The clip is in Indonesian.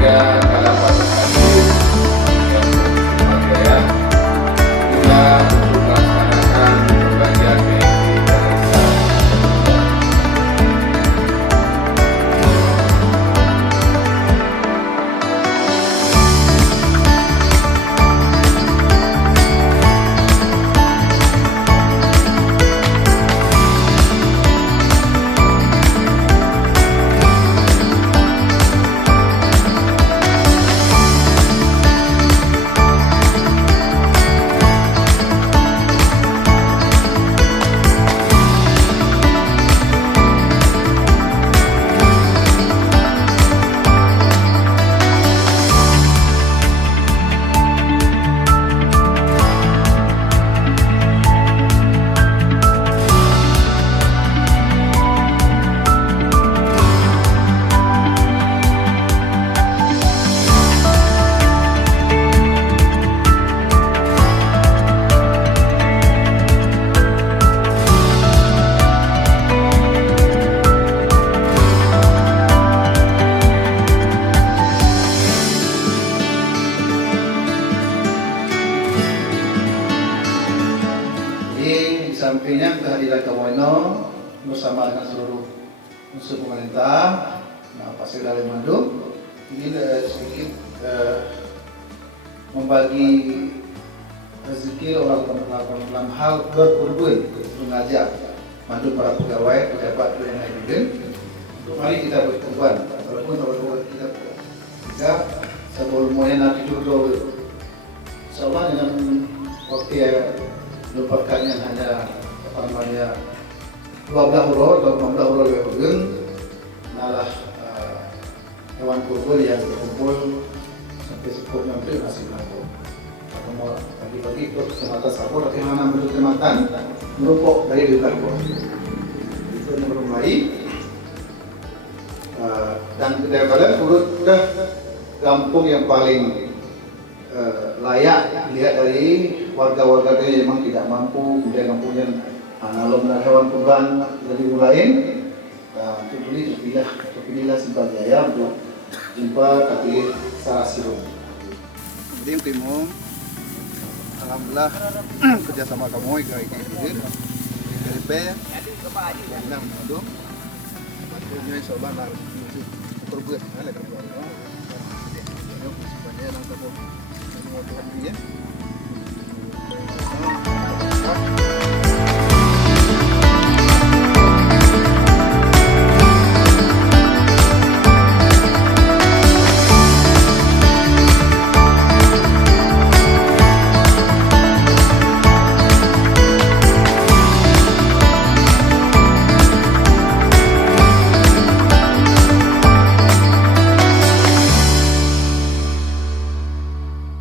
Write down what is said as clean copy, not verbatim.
warga Kalapasan Hadir yang berjaya guna untuk melaksanakan pembagian BNI desa. Di sampingnya kehadiran Kawono bersama dengan seluruh unsur pemerintah, Pasir Dalem Mandu, ini sedikit membagi rezeki orang dalam hal berkurban, mengajak mandu para pegawai, pejabat dan lain-lain untuk mari kita berkurban, walaupun kita sebelum mulai nanti dulu, insyaallah dengan waktu yang merupakannya hanya 12 huruf atau 15 huruf lebih kurang nalah hewan kurban yang berkumpul sampai 10 nanti masih berlaku. Atau mau bagi-bagi ikut kecamatan Sabor, tapi mana bentuk kecamatan merupuk dari berlaku. Itu yang belum lain. Dan kita kalian sudah kampung yang paling layak dilihat dari warga-warga yang memang tidak mampu, kemudian kampungnya analog dan hewan kurban dari lain. Untuk pilihlah Simpang Jaya untuk jumpa kaki Sarasirum. Jadi timum, alhamdulillah kerjasama kamu IKI Hilir, IKP, yang enam mengandung, maksudnya insyaallah harus berbuat, ada kerjaan. Sebenarnya nang kamu semua Tuhan dia.